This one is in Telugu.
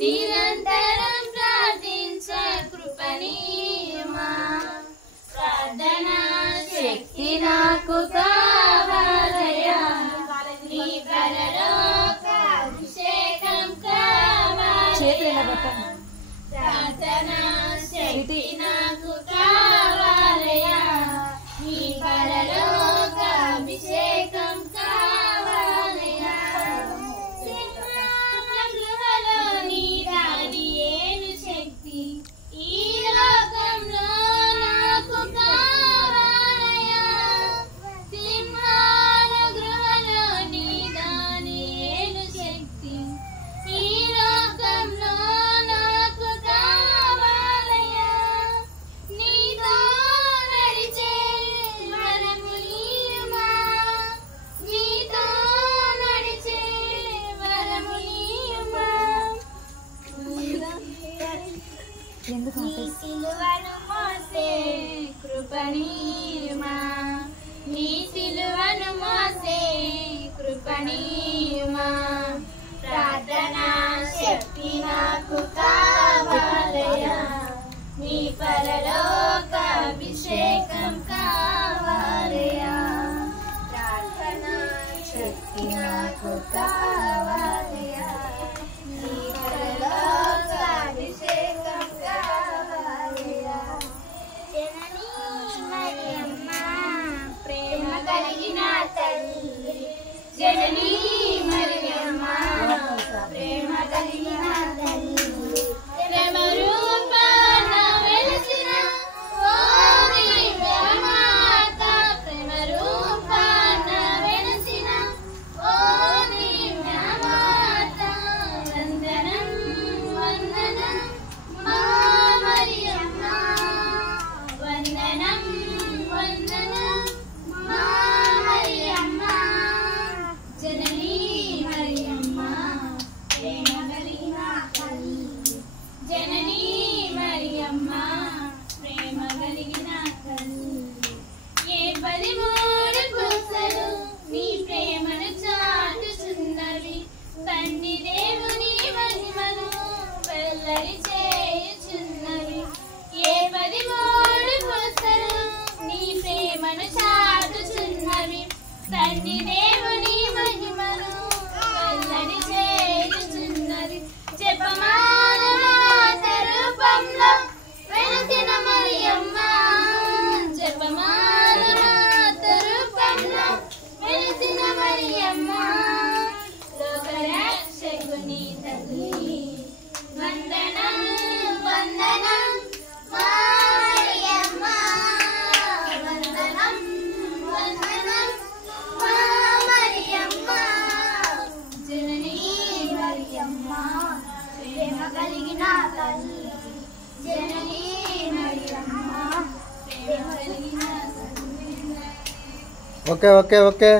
నిరంతరం ప్రార్థించ కృపణీయమా ప్రార్థనా శక్తి నాకు కావాలయా నీ పరలోక అభిషేకం కావాలయా ప్రార్థనా శక్తి నాకు కావాలయా నీ పరలోక అభిషేకం కావాలయా సింహాసనగృహలో నీ దానియేలు శక్తి ఈ లోకంలో నాకు కావాలయా సింహాసనగృహలో నీ దానియేలు శక్తి ఈ లోకంలో నాకు కావాలయా నీతో నడిచే వరములీయమా నీతో నడిచే వరములీయమా నీ సిలువను మోసే కృపణీయమా నీ సిలువను మోసే కృపణీయమా ప్రార్థనా శక్తి నాకు కావాలయా నీ పరలోక అభిషేకం కావాలయా ప్రార్థనా శక్తి నాకు కావాలయా నీ పరలోక అభిషేకం కావాలయా జననీ మరియమ్మ ప్రేమ కలిగిన తల్లి జననీ మరియమ్మ ప్రేమ కలిగిన తల్లి ప్రేమ రూపాన వెలిసిన ఓ దివ్యమాత ప్రేమ రూపాన వెలిసిన ఓ దివ్యమాత వందనం వందనం మా మరియమ్మ వందనం వందనం మా మరియమ్మ జననీ మరియమ్మ ప్రేమ కలిగిన తల్లి జననీ మరియమ్మ ప్రేమ కలిగిన తల్లి ఏ 13 పూసలు నీ ప్రేమను చాటుచున్నవి తండ్రి దేవుని మహిమను వెల్లడి చేయుచున్నవి ఏ 13 పూసలు నీ ప్రేమను చాటుచున్నవి తండ్రి దేవుని మహిమను వెల్లడి చేయుచున్నది జపమాల రూపంలో వెలిసిన మరియమ్మ జపమాల రూపంలో వెలిసిన మరియమ్మ లోకరక్షకుని తల్లి వందనం వందనం మా మరియమ్మ వందనం వందనం మా మరియమ్మ జననీ మరియమ్మ ప్రేమ కలిగిన తల్లి జననీ మరియమ్మ ప్రేమ కలిగిన తల్లి ఓకే ఓకే ఓకే